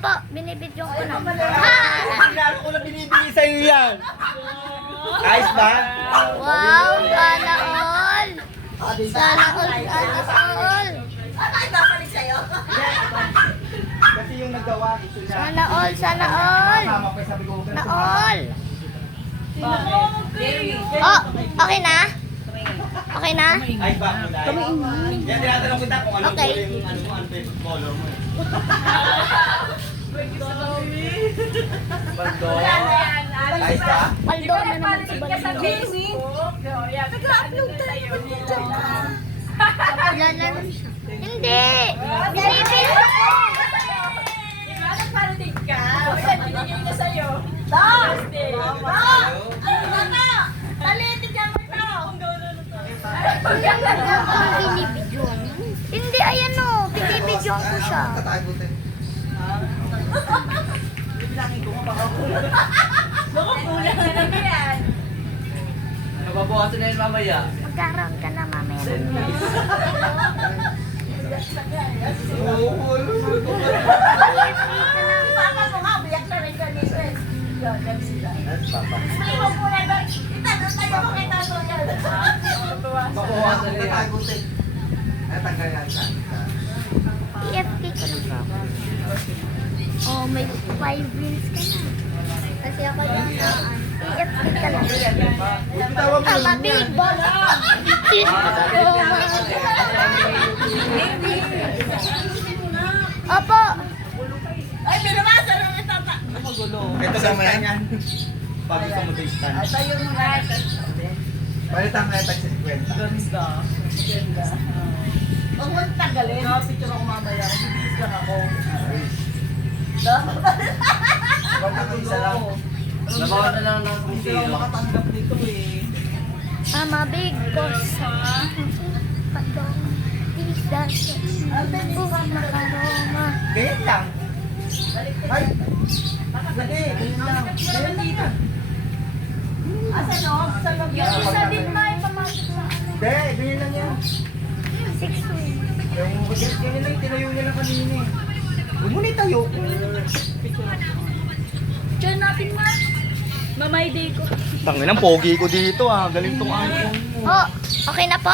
Opo, binibidyo ko na. Sinabi ko na binibigay sa'yo yan. Ayos ba? Wow, sana all. Sana all, sana all. Kasi yung nagawa, ito na. Sana all, sana all. Tama pa, sabi ko, Na all. Oh, okay na? Okay na? Ayos ba? Kami yan, tinatanong kita kung anong Okay. yung ano mo, ano pa yung color mo. Baldo. Ayos ba? Paldo na naman sa baldo. Nag-upload tayo. Wala na rin siya. Hindi! Binibidyo ko! Nagparating ka. O yan, binigay na sa'yo. Thursday. Talitin mo ito. Binibidyo. Hindi, ayan o. Binibidyo ko siya. Kulang na lang yan. Nababawasan na yun mamaya. Magkaroon ka na mamaya. Papa mo nga, biyak na rin kami. Yun, kami sila. Hindi mo po na ba? Itanong tayo mo kay Tato yan. Nababawasan na yan. EFT ko na po. Oh, may 5 wins ka na. Kasi ako lang na EFT ka lang. Tama, big boss. Opo. Ay, binabasa na ng tata. Ito sama yan. Pag gusto mo tayo stand. Tayo mo nga. Palitan kaya tag 50. Ganda. Ganda. Huwag mo tagalin. Picture ako mamaya. Bibis lang ako. Huwag ako isa lang. Nabawasan na lang ng Hindi ako makatanggap nito eh. Tama, big boss. Padong. Tisas. Buha makaroma. Ganyan lang. Ay! Sige, ganyan lang. Ganyan dito. Asa no? Sa loob. Yung isa din na ipamasok sa ano. Be, ganyan lang yan. 6 wins. Yung ganyan lang, tinayo niya lang kanina eh. Huwag mo na itayo. Diyan natin ma. Mamay day ko. Tangin ang pogi ko dito ah. Galing tong angkong mo. Oh, okay na po.